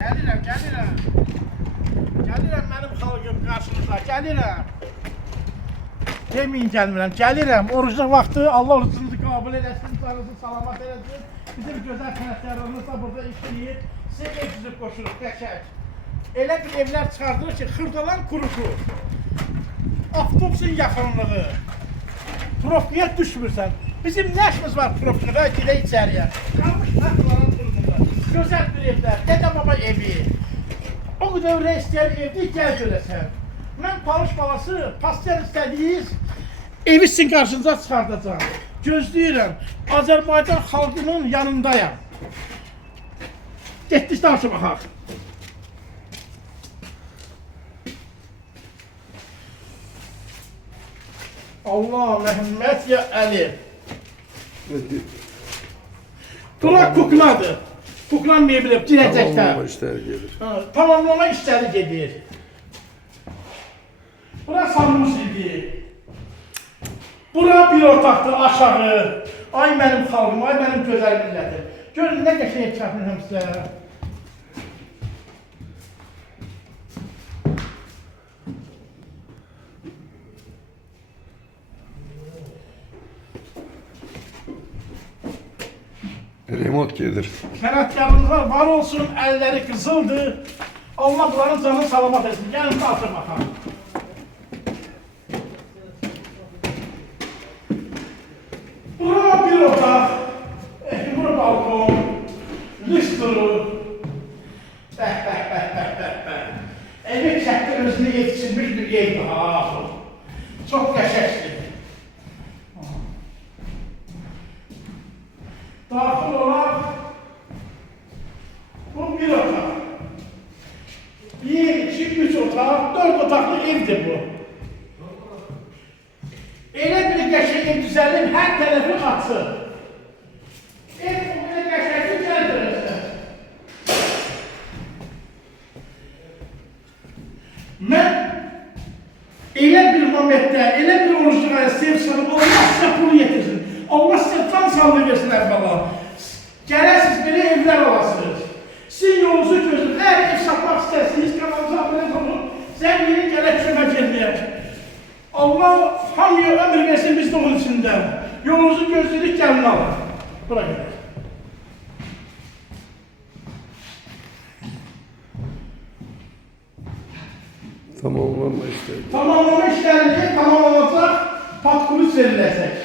Gəlirəm. Gəlirəm mənim xalqım qarşınıza, gəlirəm. Deməyin gəlmirəm, gəlirəm. Orucluq vaxtı Allah orucunuzu qəbul eləsin, canınızı salamat eləsin. Bizim gözəl sənətkarlarımız da burada işləyir. Sizə ev düzüb qoşuruq, qəşək. Elə bir evlər çıxardırıq ki, Xırdalan qurutur. Avtobusun yaxınlığı. Profkiyə düşmürsən. Bizim nə işimiz var profkiyada, gidə içəriyə. Qalmış Xırdalan qurumunda. Gözəl bir evlər, dədə baba evi. O qədər istəyən evdə gəl görəsən. Mən Talış balası, pastel istədiyiz, evi sizin qarşınıza çıxardacağım. Gözləyirəm, Azərbaycan xalqının yanındayım. Getdik danışa baxaq. Allah, Məhəmməd ya Əli. Bura kukladır. Kuklan meybilib, girəcəkdə. Tamamlama işləri gedir. Tamamlama işləri gedir. Bura salmış idi. Bura bir otaqdır aşağı. Ay mənim xalqım, ay mənim gözəl millətim. Görün nə qəşəng çəpinəm sizə. Remot gedir. Sənətkarımızlar var olsun, əlləri qızıldır. Allah bunların canını salamat etsin. Gəlin qalsın baxaq. Bura bir otaq, bura balkon, lüstru. Bəh. Evi çəkdə özünü yetişdirmiş bir evdir ha. Çox qəşəngdir. Daxil olaraq, bu bir otaq. 1, 2, 3 otaq, 4 otaqlı evdir bu. Elə bir qəşəng ev düzəlib, hər tərəfi açıq. Ev o qədər qəşəngdir, gəl görəsən. Mən elə bir momentdə, elə bir orucluğa sevsəm, Allah sizə pul yetirsin. Allah sizə can sağlığı versin əvvəla. Gələsiniz, belə evlər alasınız. Sizin yolunuzu gözləyir. Əgər ev satmaq istərsiniz, kanalımıza abunə olun. Zənginin gələk kömək edəyək. Allah hamıya ömür versin biz de onun içində. Yolunuzu gözləyirik, gəlin alın. Bura gedək. Tamamlama işləri. Tamamlama işlərini tamamlanacaq, patkulis veriləcək.